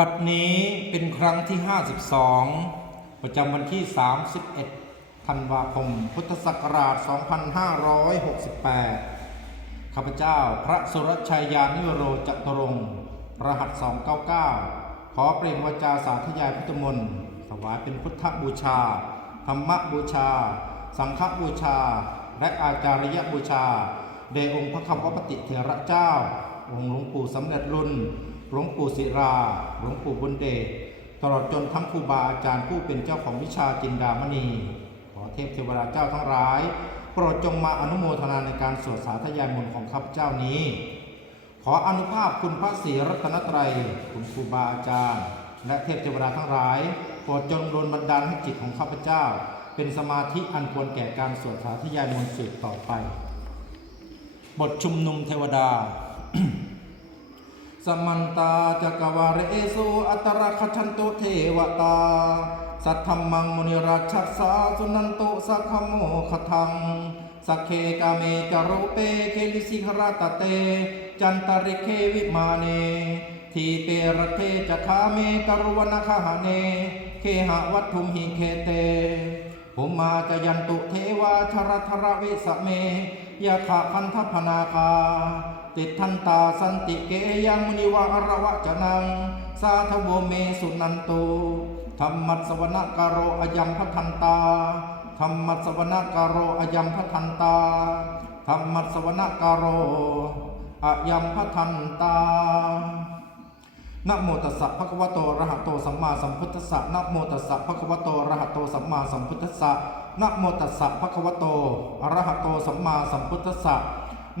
บัดนี้เป็นครั้งที่ 52 ประจำวันที่ 31 ธันวาคม พุทธศักราช 2568 ข้าพเจ้าพระสุรชัยยานิโรจตรงรหัส 299 ขอเปล่งวาจาสาธยายพุทธมนต์ถวายเป็นพุทธบูชา ธรรมบูชา สังฆบูชา และอาจาริยบูชาแด่องค์พระคำวปฏิเถระเจ้า องค์หลวงปู่สำเร็จรุ่น หลวงปู่ศิรา หลวงปู่บุญเดชตลอดจนทั้งครูบาอาจารย์ผู้เป็นเจ้าของวิชาจินดามณี ขอเทพเทวดาเจ้าทั้งหลาย โปรดจงมาอนุโมทนาในการสวดสาธยายมนต์ของข้าพเจ้านี้ ขออนุภาพคุณพระศรีรัตนตรัยคุณครูบาอาจารย์ และเทพเทวดาทั้งหลาย โปรดจงโดนบันดาลให้จิตของข้าพเจ้า เป็นสมาธิอันควรแก่การสวดสาธยายมนต์สืบต่อไป บทชุมนุมเทวดา สมันตาจักวาเรสุอัตระคชันตุเทวตา สัทธมมังมุนิราชัสสาสุนันตุสักขโมขทังสักเคกาเมจารุเปเคลิสิหราตเต จันตริเควิมาเน ทีเปรเทจะคาเมกรุวนาคหเน เคหะวัตถุมหิเคเตภูมาจะยันตุเทวาชรธรวิสเมยาขะพันธพนาคา ติดทันตาสันติเกยังมุนิวาระวะจนัง สาธโวเมสุนันตุธรรมัสวนกโรอยัมพัทันตาธรรมัสวนกโรอยัมพัทันตาธรรมัสวนกโรอยัมพัทันตานะโมตัสสะภะคะวะโตอะระหะโตสัมมาสัมพุทธัสสะนะโมตัสสะภะคะวะโตอะระหะโตสัมมาสัมพุทธัสสะนะโมตัสสะภะคะวะโตอะระหะโตสัมมาสัมพุทธัสสะ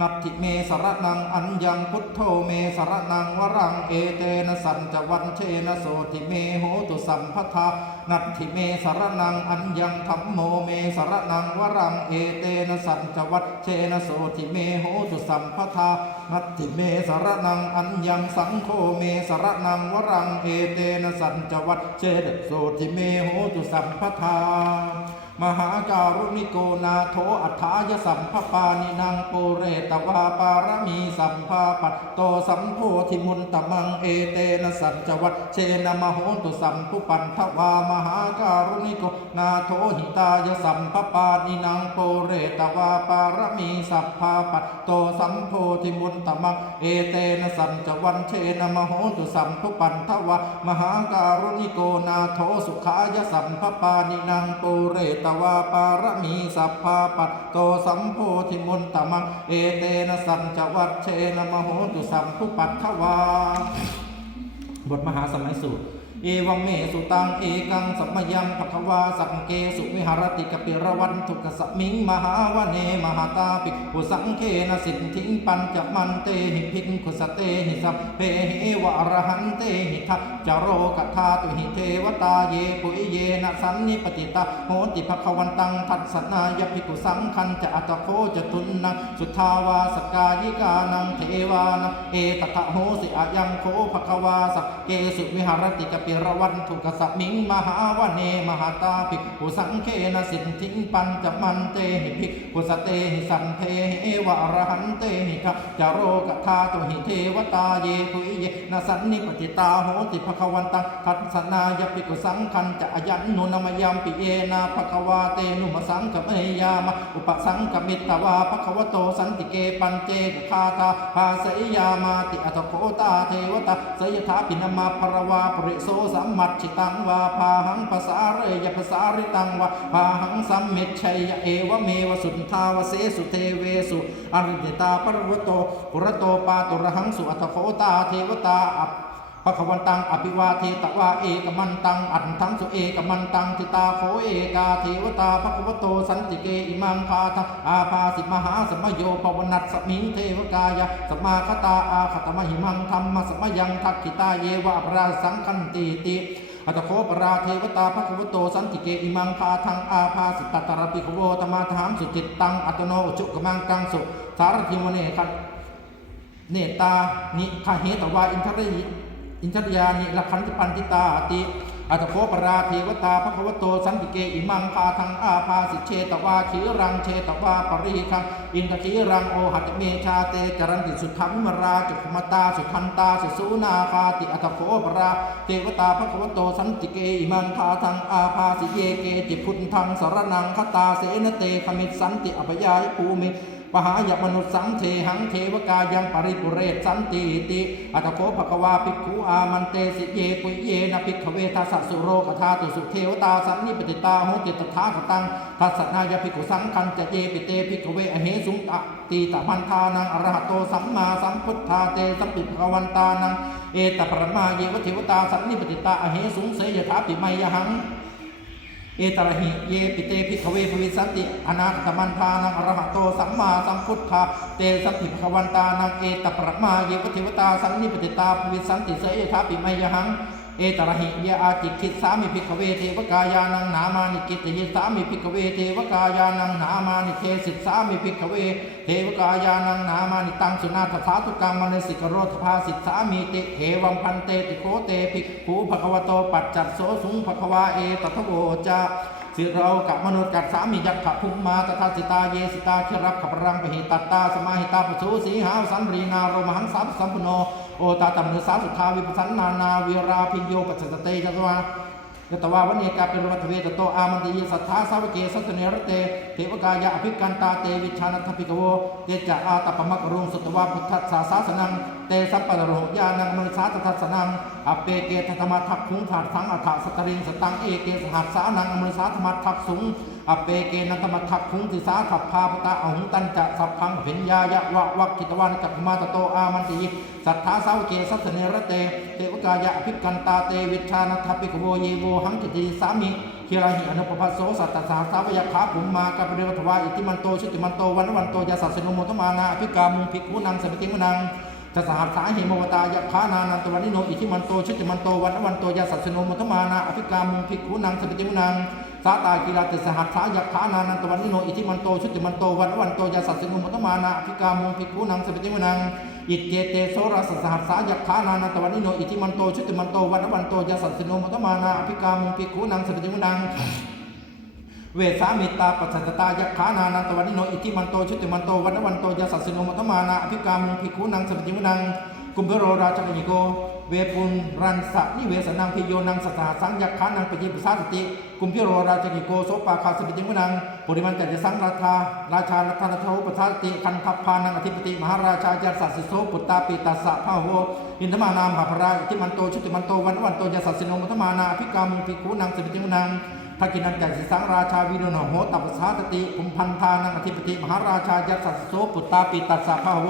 นัตถิเมสระนังอัญญังพุทโธเมสระนังวรังเอเตนะสัญจวันเชนะโสติเมโหตุสัมภทานัตถิเมสระนังอัญญังธัมโมเมสระนังวรังเอเตนะสัญจวัชเชนะโสติเมโหตุสัมภทานัตถิเมสระนังอัญญังสังโฆเมสระนังวรังเอเตนะสัญจวัชเชนะโสติเมโหตุสัมภทา มหาการุณิโกนาโถอัฏฐายสัมภปานินางปุเรตวาปารมีสัมภาปัตโตสัมโพธิมุนตมังเอเตนะสัจวัตเชนะมโหตุสัมปุปันทวามหาการุณิโกนาโถหิตายสัมภปานินางปุเรตวาปารมีสัพพาปัตโตสัมโพธิมุนตมังเอเตนะสัจวันเชนะมโหตุสัมปุปันทวามหาการุณิโกนาโถสุขายสัมภปานินางปุเรตวาปารมีสัพพาปัตโตสัมโพธิมุนตมัง เอเตนะสัจวัตเชนะมโหตุสัมภุปัตถวา บทมหาสมัยสูตร เอวังเมสุตังเอกังสัมมยังภควาสังเกสุวิหารติกปิรวันทุกสมิงมหาวเนมหาตาปิกุสังเคนะสิทธิงปัญจมันเตหิพิกขุสเตหิสัพเพหิวะอรหันเตหิทัพจโรกธาตุหิเทวตาเยปุยเยนะสันนิปติตาโหติภควันตังทัสนายภิกุสังคันจะอัตโคจะทุนนังสุทธาวาสกายิกานังเทวานังเอตถะโหสิอายังโคภควาสักเกสุวิหารติกปิรวันทุกสมิงมหาวเนมหาตาภิกขุสังเคนะสิทธิงปัญจมันเตหิภิกขุสเตหิสัมเพหิวะอรหันเตหิทัพจโรกธาตุหิเทวตาเยปุยเยนะสันนิปติตาโหติภควันตังทัสนายภิกขุสังคันจะอายันนุนมยัมปิเยนะภควาเตนุมสังกเมยามะอุปสังกมิตตวาภควโตสันติเกปัญเจกคาตาภาสยามาติอัตโคตาเทวตาสยถาปินามาภรวาปริโสสัมมัชชิตังวาพาหังภาษาเรยภาษาริตังวาพาหังสัมมิชัยเอวเมวสุนทาวเสสุเทเวสุอริยตาปรวโตปุระโตปาตุระหังสุอัตโคตาเทวตาอัป พระขวันตังอภิวาเทตวาเอกมันตังอันทังสุเอกมันตังทิตาโคเอกาเทวตาพระควโตสันติเกอิมังคาทอาภาสิมหาสมโยปวนัสสมิงเทวกายะสมาคตาอาคตมหิมังธรรมสมยังทักขิตาเยวะปราสังคันติติอัตโคปราเทวตาภควโตสันติเกอิมังคาทังอาภาสิตตรปิขโวธรรมาธามสุจิตตังอัตโนจุกมังกังสุสารทิโมเนคันเนตานิคาเหตวาอินทริ อินทรยานิละคันติปันติตาติอัตโคปราเทวตาภควโตสันติเกอิมังพาทังอาภาสิเชตวาขีรังเชตวาปริคังอินทขีรังโอหัตเมชาเตจรันติสุทัมมราจุคมตาสุทันตาสุสูนาคาติอัตโคปราเทวตาภควโตสันติเกอิมังพาทังอาภาสิเยเกจิพุทธังสารนังคตาเสนเตขมิสันติอภยายภูมิ ปหายมนุษย์สังเทหังเทวกายังปริปุเรศสันติติอัตโคภควาภิกขุอามันเตสิเยปุเยนะภิกขเวทัสสะสุโรกธาตุสุเทวตาสันนิปติตาโหติตถาคตังทัสสนายภิกขุสังคันจะเยปิเตภิกขเวอเหสุงตะตีตะมันทานังอรหะโตสัมมาสัมพุทธาเตสัมปิภกวันตานังเอตปรมาเยวเทวตาสันนิปติตาอเหสุงเสยถาปิไมยหัง เอตระหิเยปิเตพิขเวภวิสันติอนาคตมันทานังอรหะโตสัมมาสัมพุทธาเตสัพพิภควันตานังเอตปรมาเยปเทวตาสังนิปติตาภวิสันติเสยถาปิไมยหัง เอตระหิเยอาจิคิดสามิพิขเวเทวกายานังนามานิกิตเยสามิพิขเวเทวกายานังนามานิเทสิสามิพิขเวเทวกายานังนามานิตังสุนาทสาตุกังมนสิกโรธภาสิสามิติเอวัมพันเตติโคเตภิกขูภควโตปัจจัตโสสุงภควาเอตทะโวจาสิเรากับมนุษย์กัดสามียักษ์ขภูมิมาตถาสิตาเยสิตาคิรับขับรังปหิตัตตาสมาหิตาปสุสีหาสันรีนาโรมหังสัมสัมพุโน โอตาตัมเนสาสุทาวิปัสสนานาวิราพิญโยปัจจตเตจตวากตวาวันเนกาเป็นรัตเวตโตอามันติยสัทธาสาวเกสัตเนรเตเทวกายะอภิกันตาเตวิชานัทภิกโวเตจาอาตปมะกรุงสุตวาพุทธัสาสาสนัง เตสัพปะโรยานังมนุสาตทัสนังอเปเกตธรรมทักขุงถาดสังอัฏฐสตริงสตังเอเกสหัสสานังมนุสาธรรมทักสุงอเปเกนันตมัทธักคุงติสาขับพาปตะอหุงตันจะสัพพังเพ็ญญายะวะวักกิตวันกัปมาตโตอามันติสัทธาสาวเกสัสเนรเตเทวกายะอภิกันตาเตวิชานัทปิกโวเยโวหังกิติสามิคิราหิอนุปปัสโสสัตตสาสาวยาขาภูมมากะปเรวทวาอิติมันโตชุติมันโตวันวันโตยาสัสนุโมทมานาอภิกามุงภิกขุนังสมิติมนัง จะสหัสสาเหมวตายะขานานันตวันิโนอิทิมันโตชุติมันโตวันวันโตยาสัสโนมัทมานาอภิกามุภิกขุนังสปิติมุนังสาตากีฬาติสหัสสายะขานานันตวันิโนอิทิมันโตชุติมันโตวันวันโตยาสัสโนมัทมานาอภิกามุภิกขุนังสปิติมุนังอิเจเตโสรสสหัสสายะขานานันตวันิโนอิทิมันโตชุติมันโตวันวันโตยาสัสโนมัทมานาอภิกามุภิกขุนังสปิติมุนัง เวสามิตาปัจจตตายักขานานันตวันิโนอิทิมันโตชุติมันโตวันวันโตยาสัสโนมัตมานาอภิกามุภิกขุนังสัพพิมุนังกุมเพโรราชกนิโก เวปุนรันสะนิเวสนังพิโยนังสสาสังยักขานังปจิปสาสติ กุมเพโรราชกิโกโสปาคาสัพพิมุนังปุริมันจัจสังราชาราชาลัทนโทปทาติคันทัพพานังอธิปติมหาราชาจัสัสสโสปุตตาปิตัสสะพะโหอินทมานามหาภราอิทิมันโตชุติมันโตวันวันโตยาสัสโนมัตมานาอภิกามุภิกขุนังสัพพิมุนัง ทักกินันจักสิสังราชาวิโรนโหตัปสาตติภุมพันธานังอธิปติมหาราชายัสสะโสปุตตาปิตัสสะพะโว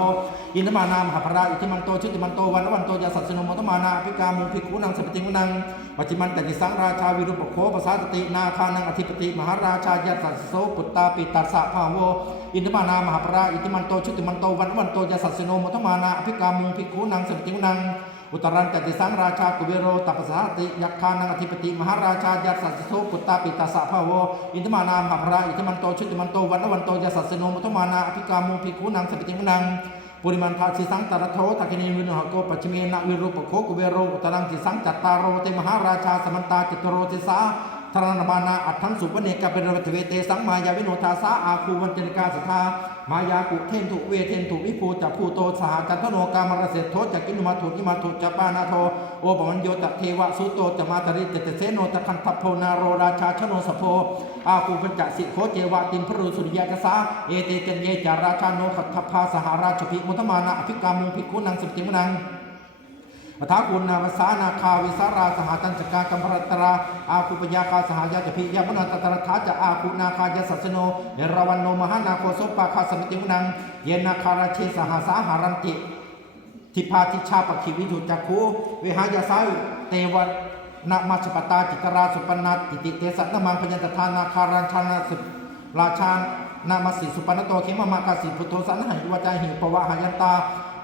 อินทมานามหาภราอิทิมันโตชุติมันโตวันวันโตยาสัสสนุมตมานาภิกามุภิกุนังสปติมุนังปัจจิมันจักสิสังราชาวิรุปโคปสาตตินาคานังอธิปติมหาราชายัสสะโสปุตตาปิตัสสะพะโวอินทมานามหาภราอิทิมันโตชุติมันโตวันวันโตยาสัสสนุมตมานาภิกามุภิกุนังสปติมุนัง อุตรันจติสังราชากุเบโรตัปสาติยักขานังอธิปติมหาราชายัสสัสโสปุตตาปิตาสะภาโวอินทมานามหาภราอิทมันโตชุติมันโตวันวันโตยัสสัสโนมุทมานาอภิกามุภิกขุนังสปิติมนังปุริมันทาสิสังตระโทตักินีวินหโกปัจจิเมนะวิรุปโคกุเบโรอุตรังสิสังจัตตารโรเตมหาราชาสมันตาจิตโรติสา ธารณมานาอัตถังสุปเนกะเป็นระเวเตสังมายาวิโนทาสาอาคูวันเจนกาสทามายากุเทนถุเวเทนถุวิภูจัภูโตสหจันทโนกามรเสโทจักกินุมาถุอิมาถุจปานาโทโอปมัญโยตเทวะสุโตจมาตริเจตเสโนตะคันทัพโพนาโรราชาชโนสโพอาคูปัญจสิโคเจวะตินพรุสุริยะกสาเอเตเจนเยจาราชาโนขัตถพาสหราชภิมุทมานาอภิกามุงภิกขุนังสุติมุนัง ปทาคุณนามสานาคาวิสาราสหตัญจกากัมพรตราอาคุปยาคาสหายาจพิยามนาตตรทัจะอาคุนาคายสัสโนเนรวันโนมหานาโคสปาคาสมิติมุนังเยนาคาราเชสหาสาหารันติทิพาทิชาปคิวิจุจักคูเวหายาสายเตวันนามาชปตาจิตราสุปนัตติติเตสัตนมังพยัญชทานาคารัญชานาสุราชานนามาสิสุปนโตเขมมากาสิพุทโธสันหายวจาหิปวะหายันตา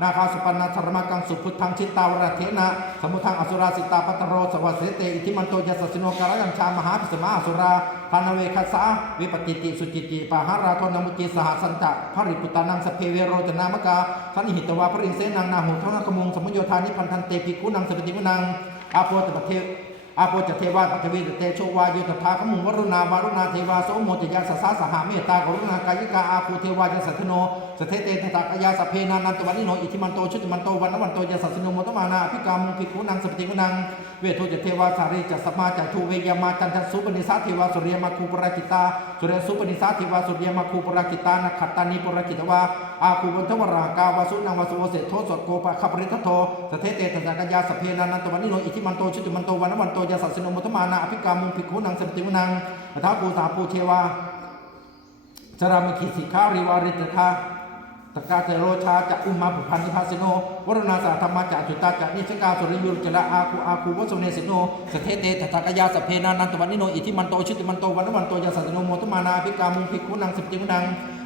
นาคาสุปันนาธรรมกังสุพุทธังชิตตาวรเทนะสมุทังอสุราสิตาปัตตโรสวัสเสเตอิทิมันโตยัสสโนการยัญชามหาพิสมาอสุราพานเวคัสาวิปติติสุจิติปาหาราทนมุจิสหสันตะภริปุตานังสเพเวโรจนามกาสันหิตวาพริงเสนังนาหูทนาคมุงสมุโยธานิพันธันเตปิกุนังสปติมุนังอาโปตปเท อาโปจเทวาปัทวีเตโชวายุตถาขมุวรุณาวารุณาเทวาโสโมติยาสสาสหาเมตตากรุณากายิกาอาภูเทวายสัทโนสเทเตตถากยาสเพนานันตวันนิโนอิทิมันโตชุติมันโตวันนวันโตยาสัสโนโมตมานาภิกามุภิกขุนังสปติกุนังเวทุจเทวาสารีจัสมาจัทุเวยามาจันทสุปนิสาเทวาสุริยมาคูปรากิตาสุเรสุปนิสาเทวาสุริยมาคูปรากิตานักขัตตานิปรากิตวา อาคูบันทวรากาวาสุนังวาสุโวเสโทสดโกปะขับริทัตโทสเทเตตถากยาสเพนานันตวันนิโนอิทิมันโตชุติมันโตวันวันโตยาสัสสโนโมตมานาอภิกามุภิกขุนังสปติกุนังอัฐาปูสาปูเทวาสรามิคิสิกขาริวาริตถาตกาเทโรชาจะอุมาปุพันธิภาสิโนวรณาสาธรรมจะจุตาจะนิชกาสุริยุรจละอาคูอาคูวสุเนสิโนสเทเตตถากยาสเพนานันตวันนิโนอิทิมันโตชุติมันโตวันวันโตยาสัสสโนโมตมานาภิกามุภิกขุนังสปติกุนัง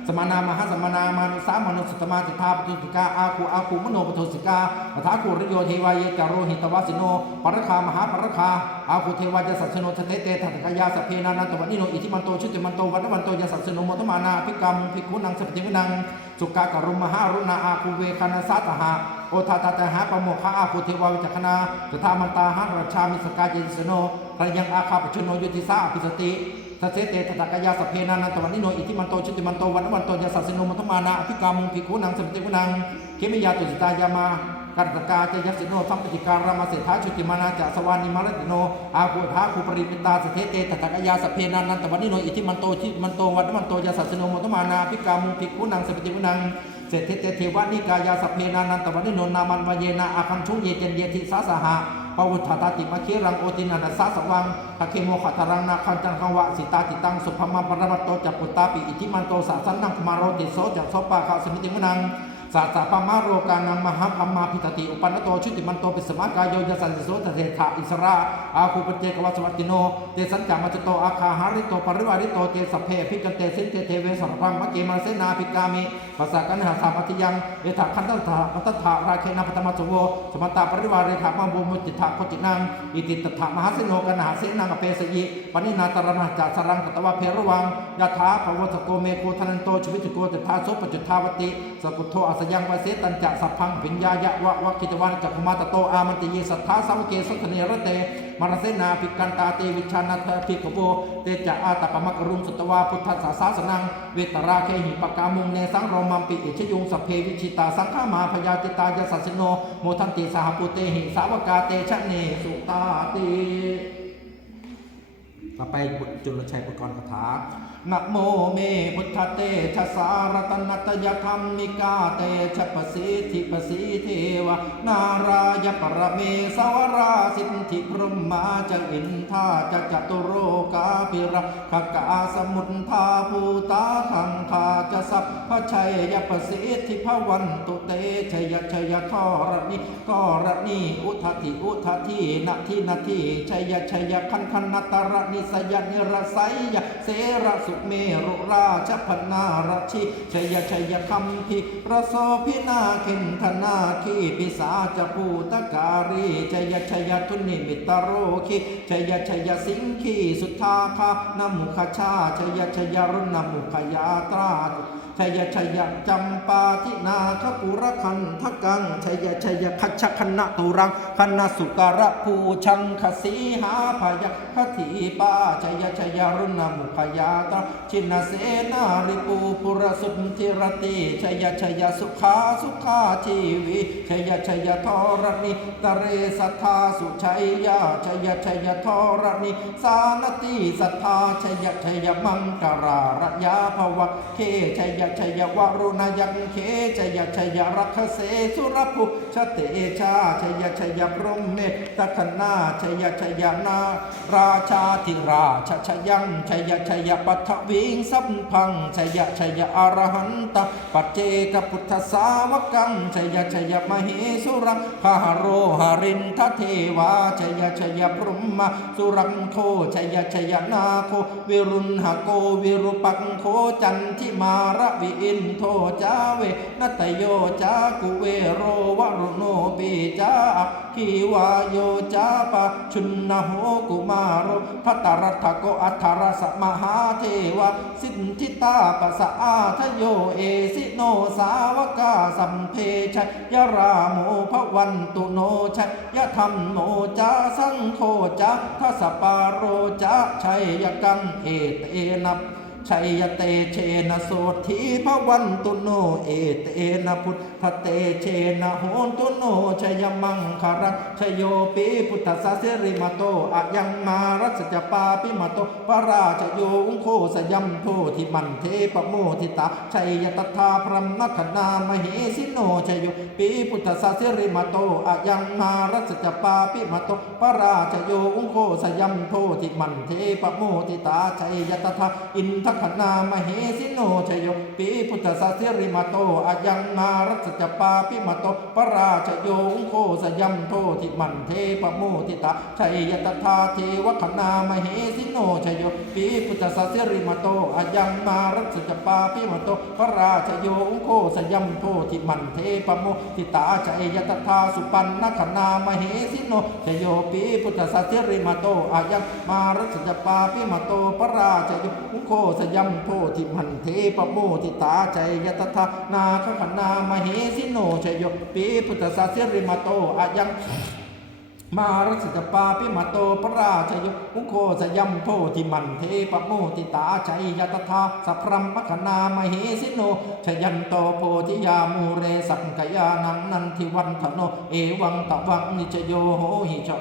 สมานามหาสมานามานุสามนุสตมาติทาปตุสิกาอาคูอาคูมโนปตุสิกาอัฏฐาคูริโยเทวายเจโรหิตวสิโนปรคามหาปรคาอาคูเทวายสัสสโนสเทเตตถากยาสเพนานันตวันนิโนอิทิมันโตชุติมันโตวันวันโตยสัสสโนโมตมานาภิกามุภิกขุนังสปติกุนังสุกากรุมหารุณาอาคูเวคานาสัตหะโอทาตาตหะปโมคะอาคูเทวาวิจักนาสทามันตาหะราชามิสกาเจสโนพระยังอาคาปชุโนยุติสาอภิสติ สัเสเตตถากยาสเพนานันตวันนิโนอิทิมันโตชุติมันโตวันวันโตยาสัสสโนมัตมานาอภิกามุภิกุนังสมติกุนังเขมิยาตุสิตายามากัตตกาเจยัสสิโนสัมปติการามาเสถาชุติมานาจาสวานิมาลติโนอาภูธาคูปริมิตาสเทเตตถากยาสเพนานันตวันนิโนอิทิมันโตชิมันโตวันวันโตยาสัสสโนมัตมานาอภิกามุภิกุนังสมติกุนังเศรษฐเตเทวานิกายาสเพนานันตวันนิโนนามันวเยนาอาคันชุเยเจนเยติสาสหะ ปวุฒตาติมะเครังโอตินันสาสวังทะเคโมขตารังนาคันจังคังวะสิตาติตังสุภมัมปรมัตโตจัปปุตตาปิอิทิมันโตสาสันนังคุมารโรติโสจัสโสปะขาสมิติมุนัง สาสาปมาโรกานังมหาพัมมาพิตติอุปันนโตชุติมันโตปิสมากายโยยสันโสตเทถาอิสระอาคูปเจกวัสวัตติโนเตสัญจามัจโตอาคาหาริโตปริวาริโตเตสัพเพพิกันเตสินเตเทเวสัพพังมะเกมาเสนาภิกามิภาษากันหาสามัติยังเอถาคันตัถาอัตถาราเคนะปตมัสโวสมตาปริวาเรขามาบุมุติถาโคจินังอิติตถามหาเสโนกันหาเสนังอเปสยิปณินาตรณะจาสรังกตวะเพรวังยะถาภวสโกเมโคทันโตชวิจุโกติทาโสปจุทาวติสกุโทอสยังวเสตันจะสัพพังปิญญายะวะวะกิตวันจักขมาตโตอามันติเยสัทธาสาวเกสัทเนรเตมารเสนาภิกันตาเตวิชานาทภิกขโวเตจะอาตปมกรุงสุตวาพุทธัสสาสนังเวตราเคหิปกามุงเนสังรมัมปิอิชยุงสเพวิชิตาสังฆามาพยาจิตายสัสสิโนโมทันติสหปุเตหิสาวกาเตชะเนสุตาติต่อไปจุลชัยประกรณ์คาถา นะโมเมพุทธเตชะสารตนัตยธรรมิกาเตชะปสิทธิปสิเทวานารายปรเมสวราสิทธิพรหมาจะอินทาจะจตุโรกาภิระขกาสมุนทาภูตาขังคาจะสัพพชัยยปสิทธิภวันตุเตชยชยทรณิกรณีอุทธิอุทธินาทีนาทีชยชยคันคันนตรณิสยนิรไสยเสระสุเมรุราชพนารชิชยชยคัมพิระโสพินาเข็นธนาคีปิสาจภูตการีชยชยทุนิมิตโรคิชยชยสิงคีสุทธาคานมุขชาชยชยรุณมุขยาตรา ชยชยจำปาทินาคปุระคันทกังชยชยคัชคณะตุรังคณสุการะภูชังคสีหาพยาคถีปาชยชยรุณมุขยาตาชินเสนาริปูปุรสุทธิรติชยชยสุขาสุขาชีวิชยชยทรณิตเรสัทธาสุชัยยาชยชยทรณิสานติสัทธาชยชยมังกราระยาภวะเคชยชยวรุณยังเคชยชยรักเสสุรภุชเตชาชยชยพรมเมตตคนาชยชยนา ราชาธิราชชยังชยชยปัทวิงสัมพังชยชยอรหันตปัจเจกพุทธสาวกังชยชยมเหสุรังคหโรหรินทเทวาชยชยพรหมสุรังโคชยชยนาโควิรุณหโกวิรุปังโคจันทิมาระวิอินโทจาเวนัตโยจากุเวโรวรุโนปีจาคีวาโยจาปะชุนนโหกุมารโรทัตรัตถโกอัทรสมหาเทวะสินทิตาปะสะอาทโยเอสิโนสาวกาสัมเพชัยยราโมภวันตุโนชัยยธรรมโนจาสังโฆจักทัสปาโรจะชัยยกันเอเตนะ ชัยเตเชนะโสธีภวันตุโนเอเตนะพุทธเตเชนะโหนตุโนชยมังคารัชโยปีพุทธสสริมาโตอะยังมารัสจปาปิมาโตประราชโยงโคสยัมโพธิมันเทปโมทิตาชัยตถาพรหมคณามเหสิโนชโยปีพุทธสสริมาโตอะยังมารัสจปาปิมาโตประราชโยงโคสยัมโพธิมันเทปโมทิตาชัยตถาอินทคณามเหสิโนชโยปีพุทธสสริมาโตอะยังมารัสจปาปิมาโตปราชโยอุงโคสยัมโพธิมันเทปโมทิตาชัยยตถาเทวคณามเหสิโนชโยปีพุทธสสริมาโตอะยังมารัสจปาปิมาโตปราชโยอุงโคสยัมโพธิมันเทปโมทิตาชัยยตถาสุปันนคณามเหสิโนชโยปีพุทธสสริมาโตอะยังมารัสจปาปิมาโตปราชโยอุงโคสยัมโพธิมันเทปโมทิตาชัยตถานาคคณามเหสิโนชโยปีพุทธสสริมาโตอะยังมารัสจปาปิมาโตปราชยุมุโคสยัมโพธิมันเทปโมติตาชัยยตถาสัพรัมปคณามเหสิโนชยันโตโพธิยามูเรสังกยานังนันทิวันทโน เอวังตะวังนิจโยโหหิช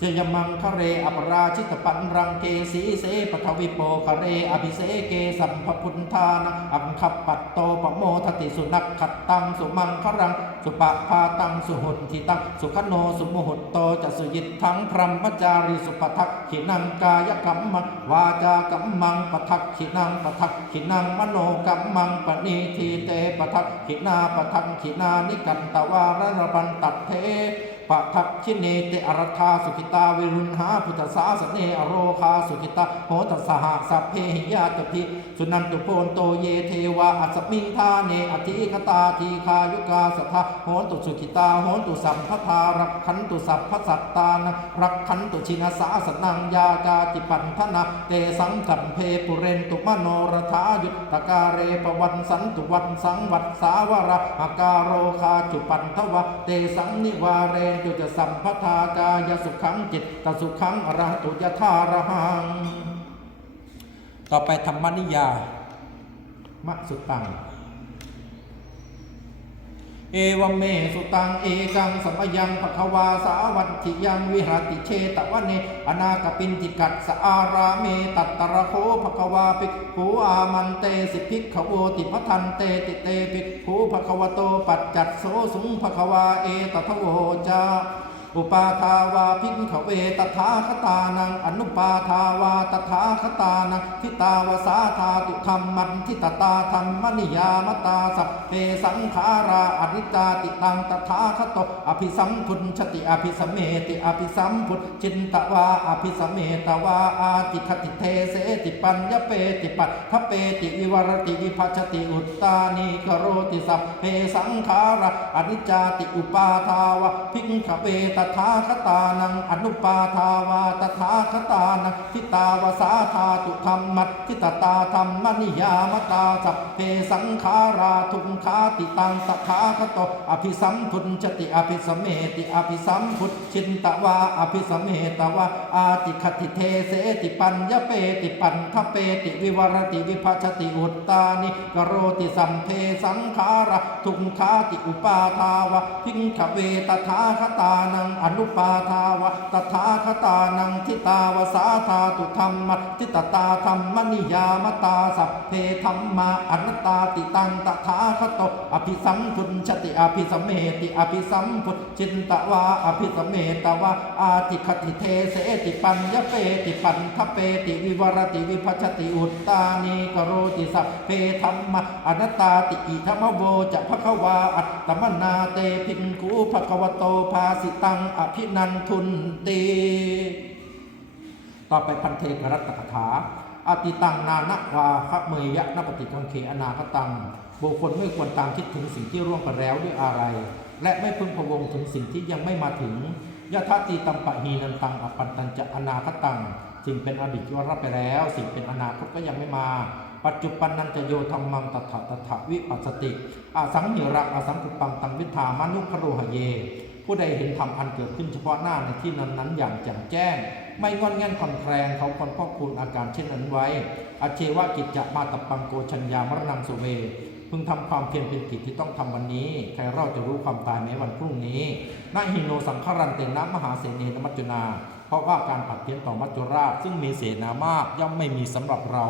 เจยมังคะเรอปราชิตปันรังเกสีเสปทวิโปคะเรอภิเสเกสัมภพุนทานะอังคับปัตโตปโมทติสุนักขัดตังสุมังคะรัง สุปะพาตังสุหุนทิตังสุขโนสุมุหุตโตจะสุยิตทังพรหมจารีสุปทักขินังกายกัมมังวาจากัมมังปทักขินังปทักขินังมโนกัมมังปณีทีเตปทักขินาปทังขินานิกันตวารณบันตัดเท ปะทักชิเนเตอรธาสุขิตาวิรุณหาพุทธสาสเนอโรคาสุขิตาโหตสหสัพเพหิยาตติสุนันตุโพนโตเยเทวาอัสมิงทาเนอธิคตาทีคายุกาสัทธาโหตุสุขิตาโหตุสัมพทารักขันตุสัพพสัตตานะรักขันตุชินสาสนังยากาจิปันธนะเตสังกัมเพปุเรนตุมโนรธายุตตกาเรปวันสันตุวันสังวัตสาวระอาการโรคาจุปันทวะเตสังนิวาเรนจะสัมปทากายสุขังจิตตสุขังอรหตุยธาระหัง ต่อไปธรรมนิยามะสุตัง เอวเมสุตังเอกังสัมยังภควาสาวัตถิยังวิหรติเชตวะเนอนาคปินจิกัดสอาราเมตัตตระโคภควาปิกขูอามันเตสิพิกขโวติพทันเตติเตปิกขูภควโตปัจจัดโสสุงภควาเอตทโวจา อุปาทาวาพิงขเวตถาคตานัง อนุปาทาวาตถาคตานังทิตาวสาธาตุธรรมมันทิตตาธรรมนิยามตาสัพเพสังขาราอนิจจาติตังตถาคตอภิสัมพุนชติอภิสมเมติอภิสัมพุทจินตวาอภิสมเมตวาอาติคติเทเสติปัญญเปติปัตทเปติวิวรติวิภัชติอุตตานิกโรติสัพเพสังขาราอนิจจาติอุปาทาวะพิงขเวตถาคตานังอนุปาทาวาตถาคตานังทิตาวสาธาตุธรรมัตทิตตาธรรมนิยามตาสัพเพสังขาราทุมขาติตังตถาคตอภิสัมพุนชติอภิสมเมติอภิสัมพุทชินตวาอภิสมเมตวาอาติคติเทเสติปัญญเปติปันทเปติวิวรติวิภัชติอุตตานิกโรติสัมเพสังขาราทุมขาติอุปาทาวะพิงขเวตถาคตานังอนุปาทาวะตถาคตานังทิตาวสาธาตุธรรมทิตตาธรรมนิยามตาสัพเพธรรมาอนัตตาติตังตถาคตอภิสัมพุนชติอภิสมเมติอภิสัมพุทจินตวาอภิสมเมตวาอาติคติเทเสติปัญญเปติปันทเปติวิวรติวิภัชติอุตตานีกโรติสัพเพธรรมอนัตตาติอิธรรมโวจะภควาอัตตมนาเตพินคูภควโตภาสิตังอภินันทุนตีต่อไปพันเทกรัตตกถาอติตังนานะวาคะเมยะนปฏิกังเขอนาคตังบุคคลไม่ควรตามคิดถึงสิ่งที่ร่วงไปแล้วด้วยอะไร และไม่พึงพะวงถึงสิ่งที่ยังไม่มาถึงยะทาตีตัมปะหีนันตังอปันตันจะอนาคตังสิ่งเป็นอดีตที่ว่ารับไปแล้ว สิ่งเป็นอนาคตก็ยังไม่มา ปัจจุบันนันจะโยธรรมังตถาตถาวิปัสสติอาสังหิรักอาสังคุปังตังวิธามานุคโรหเย ผู้ใดเห็นธรรมอันเกิดขึ้นเฉพาะหน้าในที่นั้นนั้นอย่างแจ่มแจ้ง ไม่งอนแง่นคอนแคลงเขาคนพ่อคูณอาการเช่นนั้นไว้อาเชวะกิจจะมาตปังโกชัญญามรณังสุเวพึงทำความเพียรเป็นกิจที่ต้องทำวันนี้ ใครเราจะรู้ความตายในวันพรุ่งนี้นาหิโนสังขรันเตนะมหาเสเนนมัจจุนา เพราะว่าการผัดเพี้ยนต่อมัจจุราชซึ่งมีเสนามากย่อมไม่มีสำหรับเรา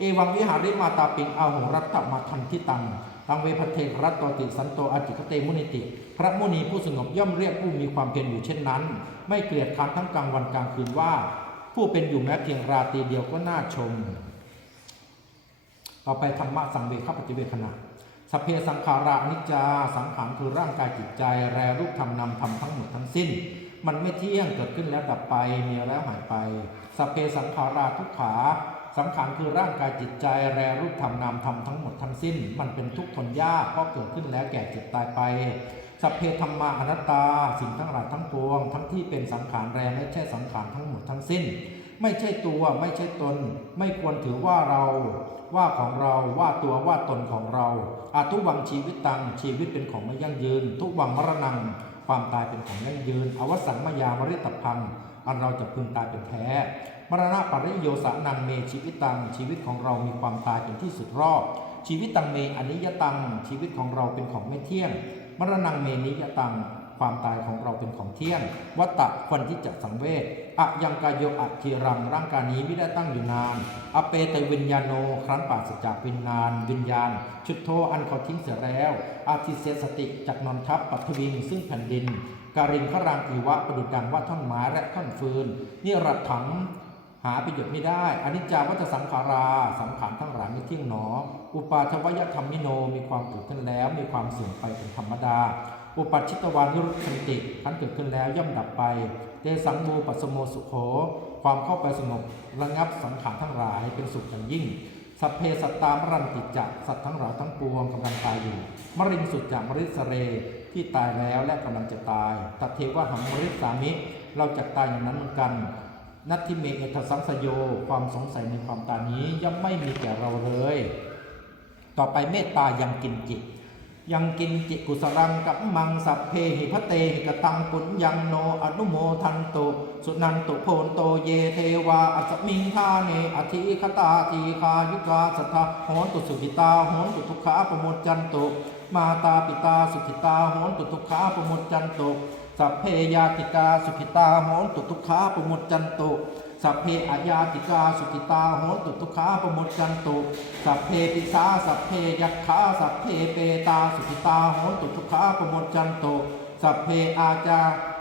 เอวังวิหาริมาตาปิงอาหงรัตตมาทันทิตังตังเวพเทรัตตติสันโตอจิกเตมุนิติ พระมุนีผู้สงบย่อมเรียกผู้มีความเพียรอยู่เช่นนั้น ไม่เกลียดค้านทั้งกลางวันกลางคืนว่า ผู้เป็นอยู่แม้เพียงราตรีเดียวก็น่าชม ต่อไปธรรมะสังเวคปฏิเวคณะสเพสังขารานิจา สังขารคือร่างกายจิตใจ แรรูปธรรมนามธรรมทั้งหมดทั้งสิ้น มันไม่เที่ยงเกิดขึ้นแล้วดับไปมีแล้วหายไปสเพสังขาราทุกขา สังขารคือร่างกายจิตใจแรรูปธรรมนามธรรมทั้งหมดทั้งสิ้น มันเป็นทุกข์ทนยากเพราะเกิดขึ้นแล้วแก่เจ็บตายไปสัพเพธรรมาอนัตตา สิ่งทั้งหลายทั้งปวง ทั้งที่เป็นสังขารแรไม่ใช่สังขารทั้งหมดทั้งสิ้น ไม่ใช่ตัวไม่ใช่ตน ไม่ควรถือว่าเราว่าของเราว่าตัวว่าตนของเราอาทุวังชีวิตตังชีวิตเป็นของไม่ยั่งยืน ทุกวังมรณัง ความตายเป็นของยั่งยืน อวสังมายามริตพัง อันเราจะพึงตายเป็นแท้ มรณะปริโยสานังเมชีวิตตัง ชีวิตของเรามีความตายเป็นที่สุดรอบ ชีวิตตังเมอนิยตัง ชีวิตของเราเป็นของไม่เที่ยง มรณะเมนิยตัง ความตายของเราเป็นของเที่ยง วัตตะควรที่จะสังเวช อะยังกายโยอัจีรังร่างกายนี้ไม่ได้ตั้งอยู่นาน อเปเตวิญญาโน ครั้นปราศจากวิญญาณ วิญญาณ ชุดโทอันเขาทิ้งเสียแล้ว อาทิเสสติจากนอนทับปัทวิงซึ่งแผ่นดิน การินขรังอีวะประดุจดังว่าท่อนไม้และท่อนฟืนนี่รัดถังหาประโยชน์ไม่ได้ อนิจจาวัฏสังขารา สังขารทั้งหลายไม่เที่ยงหนอ อุปาทวยธรรมิโน มีความเกิดขึ้นแล้ว มีความเสื่อมไปเป็นธรรมดา อุปัชิตวานิรุตคันติขันเกิดขึ้นแล้วย่อมดับไปเตสังมูปัสสโมสุโข ความเข้าไปสงบระงับสังขารทั้งหลายเป็นสุขอย่างยิ่ง สัพเพสัตตามรันติจักสัตว์ทั้งหลายทั้งปวงกำลังตายอยู่ มริงสุดจากมริสเรที่ตายแล้วและกำลังจะตายตัเทวะหังมริสามิ เราจะตายอย่างนั้นเหมือนกันนัตทิเมเอทสังสโย ความสงสัยในความตายนี้ย่อมไม่มีแก่เราเลย ต่อไปเมตตายังกินจิต ยังกินจิกุสรังกัมมังสัพเพหิพเตหิกตังปุญญังโนอนุโมทันโตสุนันตุโพนโตเยเทวาอัสมิงทาเนอธิคตาทีคายุกาสัทธาโหนตุสุขิตาโหนตุทุกขาปโมจจันโตมาตาปิตาสุขิตาโหนตุทุกขาปโมจจันโตสัพเพยาติกาสุขิตาโหนตุทุกขาปโมจจันโต สัพเพอายาติกาสุกิตาโหตุทุกขาปมุจจันตุ สัพเพปิสาสัพเพยักขาสัพเพเปตาสุกิตาโหตุทุกขาปมุจจันตุสัพเพอาจา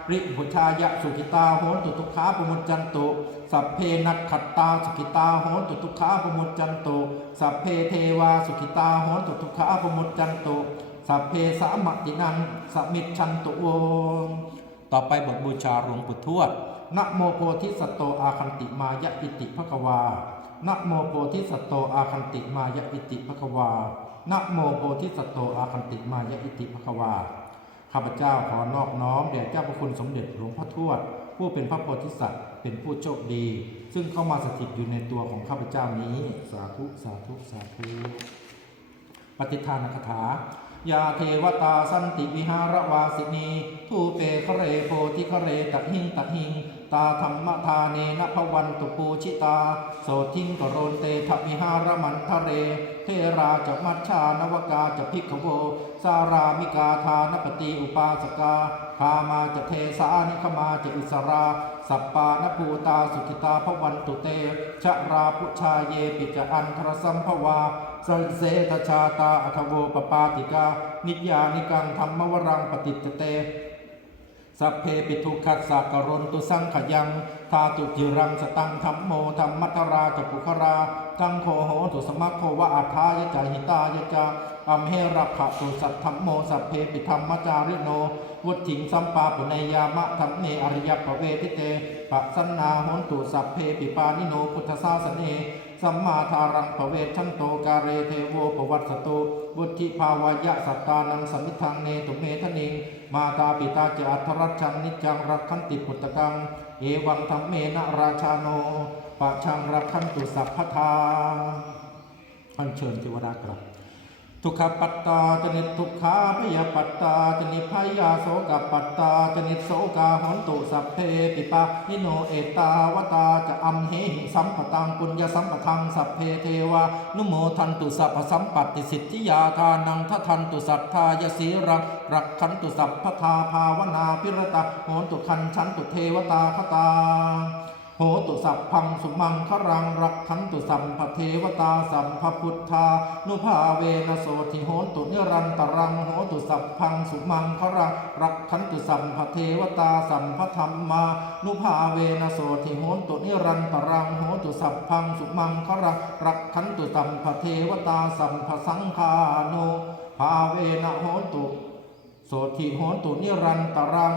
ริบุชายะสุกิตาโหตุทุกขาปมุจจันตุสัพเพนักขัตตาสุกิตาโหตุทุกขาปมุจจันตุสัพเพเทวาสุกิตาโหตุทุกขาปมุจจันตุสัพเพสามตินังสมิจฉันตุโวต่อไปบทบูชาหลวงปู่ทวด นะโมโพธิสัตโตอาคันติมายะอิติภควานะโมโพธิสัตโตอาคันติมายะอิติภควานะโมโพธิสัตโตอาคันติมายะอิติภควา ข้าพเจ้าขอนอบน้อมแด่เจ้าพระคุณสมเด็จหลวงพ่อทวด ผู้เป็นพระโพธิสัตว์เป็นผู้โชคดี ซึ่งเข้ามาสถิตอยู่ในตัวของข้าพเจ้านี้ สาธุสาธุสาธุปฏิทานคาถายาเทวตาสันติวิหารวาสินีทูเปคะเรโพธิคะเรตหิงตหิง ตาธรรมทาเนนภวันตุปูชิตา โสทิงกโรนเตทวิหารมันทะเร เทราจะมัชชานวกาจะพิกขโวสารามิกาทานปฏิอุปาสกาคามาจะเทสานิขมาจะอิสรา สัปปานภูตาสุขิตาภวันตุเต ชะราพุชาเยปิจะอันทรสัมภวาสันเสทชาตาอัทโวปปาติกา นิยานิกังธรรมวรังปฏิจเต สัพเพปิทุขัสสะกรนตุสังขยัง ทาตุจิรังสตังธรรมโมธรรมัทราจปุคราจังโคโหตุสมัคโควะอาทายจาหิตายจาอัมเฮรัขะตุสัทธรรมโมสัพเพปิธรรมจาริโน วุฒิงสัมปาปุเนยามะธรรมเมอริยปเวทิเตปะสันนาโหนตุสัพเพปิปานิโนพุทธศาสเนสัมมาทารังปเวชชันโตกาเรเทโวปวัตสตุวุฒิภาวายะสัตตานังสมิทังเนตุเมทนิง มาตาปิตาเจอัทรัชังนิจังรักขันติปุตตะกัง เอวังธรรมเมนะราชาโนปะชังรักขันตุสัพพทาอัญเชิญเทวดากลับ ทุกขปัตตาจนิทุกขาพยาปัตตาจนิพยาโสกปัตตาจนิโสกาหนตุสัพเพปิปะนิโนเอตาวตาจะอัมเหหิสัมปตังปุญญสัมปทังสัพเพเทวานุโมทันตุสัพสัมปัติสิทธิยาทานังทัทันตุสัทธายสีรักรักขันตุสัพพทาภาวนาพิรตะโหนตุคันชันตุเทวตาคตา โหตุสัพพังสุมังครังรักขันตุสัมภเทวตาสัมภพุทธานุภาเวนะโสทิโหตุเนรันตรังโหตุสัพพังสุมังครังรักขันตุสัมภเทวตาสัมภธรรมานุภาเวนะโสทิโหตุเนรันตรังโหตุสัพพังสุมังครังรักขันตุสัมภเทวตาสัมภสังฆานุภาเวนะโหตุโสทิโหตุเนรันตรัง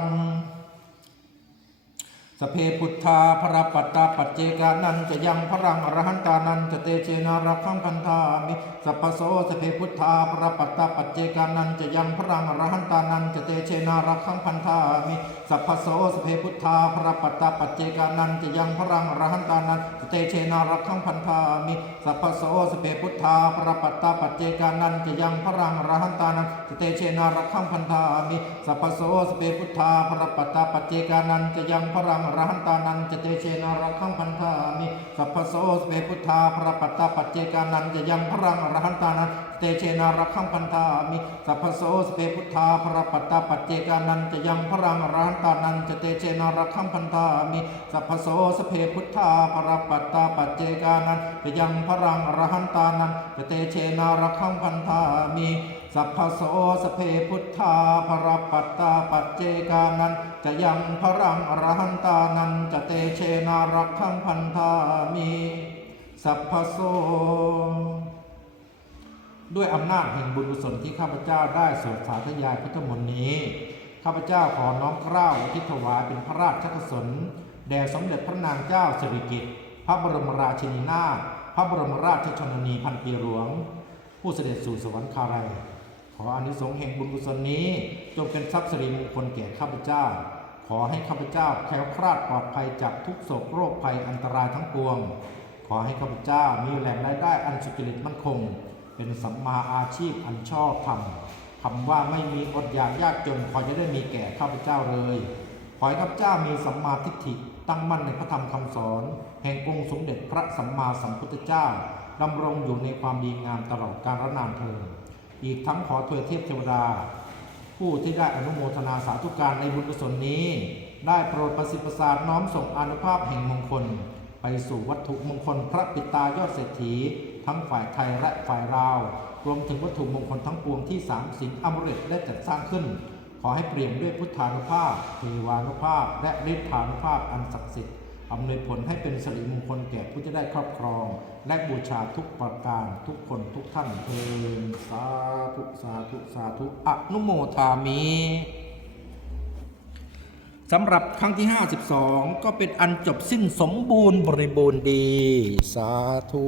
สพเพพุทธาพระปัตตาปัจเจกานันจะยังพรังอรหันตานันจะเตเชนารักขังพันธามิสัพพโสสพเพพุทธาพระปัตตาปัจเจกานันจะยังพรังอรหันตานันจะเตเชนารักขังพันธามิสัพพโสสพเพพุทธาพระปัตตาปัจเจกานันจะยังพรังอรหันตานันจะเตเชนารักขังพันธามิสัพพโสสพเพพุทธาพระปัตตาปัจเจกานันจะยังพรังอรหันตานันจะเตเชนารักขังพันธามิสัพพโสสพเพพุทธาพระปัตตาปัจเจกานันจะยังพรังรหันตานันจะเตเชนารักขังพันธามิสัพพโสสเพพุทธาพระปัตตาปัจเจกานันจะยังพรังอรหันตานันเตเชนารักขังพันธามิสัพพโสสเพพุทธาพระปัตตาปัจเจกานันจะยังพรังอรหันตานันจะเตเชนารักขังพันธามิสัพพโสสเพพุทธาพระปัตตาปัจเจกานันจะยังพรังอรหันตานันจะเตเชนารักขังพันธามิ สัพพโสสเพพุทธาพระปัตตาปัจเจกานันจะยังพรังอรหันตานันจะเตเชนารักขังพันธามิสัพพโสด้วยอำนาจแห่งบุญกุศลที่ข้าพเจ้าได้สวดสาธยายพุทธมนต์นี้ ข้าพเจ้าขอน้อมเกล้าอุทิศถวายเป็นพระราชกุศลแด่สมเด็จพระนางเจ้าสิริกิติ์พระบรมราชินีนาถพระบรมราชชนนีพันปีหลวง ผู้เสด็จสู่สวรรคาลัย ออานิสงส์แห่งบุญกุศลนี้ จงเป็นทรัพย์สิริมงคลแก่ข้าพเจ้า ขอให้ข้าพเจ้าแคล้วคลาดปลอดภัยจากทุกโศกโรคภัยอันตรายทั้งปวง ขอให้ข้าพเจ้ามีแหล่งรายได้อันสุจริตมั่นคง เป็นสัมมาอาชีพอันชอบธรรมคำว่าไม่มีอดอยากยากจนขอจะได้มีแก่ข้าพเจ้าเลย ขอให้ข้าพเจ้ามีสัมมาทิฏฐิตั้งมั่นในพระธรรมคำสอน แห่งองค์สมเด็จพระสัมมาสัมพุทธเจ้าดำรงอยู่ในความดีงามตลอดกาลนานเทอญ อีกทั้งขอถวเทพเทวดา ผู้ที่ได้อนุโมทนาสาธุการในบุญกุศลนี้ ได้โปรดประสิทธิ์ประสาทน้อมส่งอนุภาพแห่งมงคล ไปสู่วัตถุมงคลพระปิตายอดเศรษฐี ทั้งฝ่ายไทยและฝ่ายลาว รวมถึงวัตถุมงคลทั้งปวงที่สามสินอมฤตได้จัดสร้างขึ้น ขอให้เปลี่ยนด้วยพุทธานุภาพเทวานุภาพ และฤทธานุภาพอันศักดิ์สิทธิ์ อำนวยผลให้เป็นสิริมงคลแก่ผู้จะได้ครอบครอง และบูชาทุกประการทุกคนทุกท่านเทินสาธุสาธุสาธุอนุโมทามีสำหรับครั้งที่ 52 ก็เป็นอันจบสิ้นสมบูรณ์บริบูรณ์ดี สาธุ